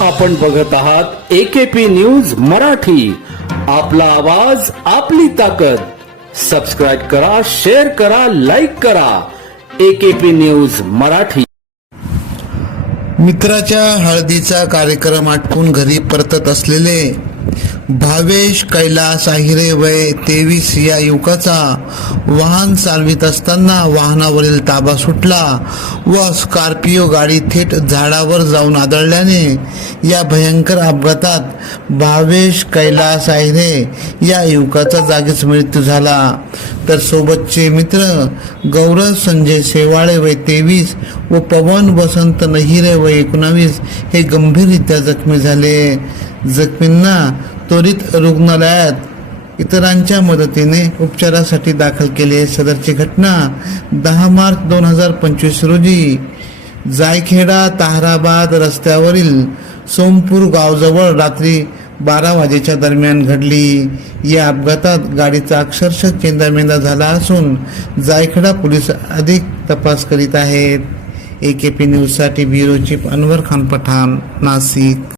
आपण बघत आहात एकेपी न्यूज मराठी. आपला आवाज आपली ताकद. सबस्क्राईब करा शेअर करा लाईक करा. AKP news Marathi. मित्राच्या हळदीचा कार्यक्रम आटपून घरी परतत असलेले भावेश कैलास आहिरे वय तेवीस या युवकाचा वाहन चालवित असताना वाहनावरील ताबा सुटला व स्कॉर्पिओ गाडी थेट झाडावर जाऊन आदळल्याने या भयंकर अपघातात भावेश कैलास आहिरे या युवकाचा जागीच मृत्यू झाला. तर सोबतचे मित्र गौरव संजय शेवाळे वय तेवीस व पवन वसंत नहिरे वय एकोणावीस हे गंभीररित्या जखमी झाले. जखमींना त्वरित रुग्णालयात इतरांच्या मदतीने उपचारासाठी दाखल केले सदरची घटना दहा मार्च दोन हजार पंचवीस रोजी जायखेडा ताहराबाद रस्त्यावरील सोमपूर गावजवळ रात्री बारा वाजेच्या दरम्यान घडली. या अपघातात गाडीचा अक्षरशः चेंदामेंदा झाला असून जायखेडा पोलीस अधिक तपास करीत आहेत. ए के पी न्यूजसाठी ब्युरो चीफ अनवर खान पठाण नाशिक.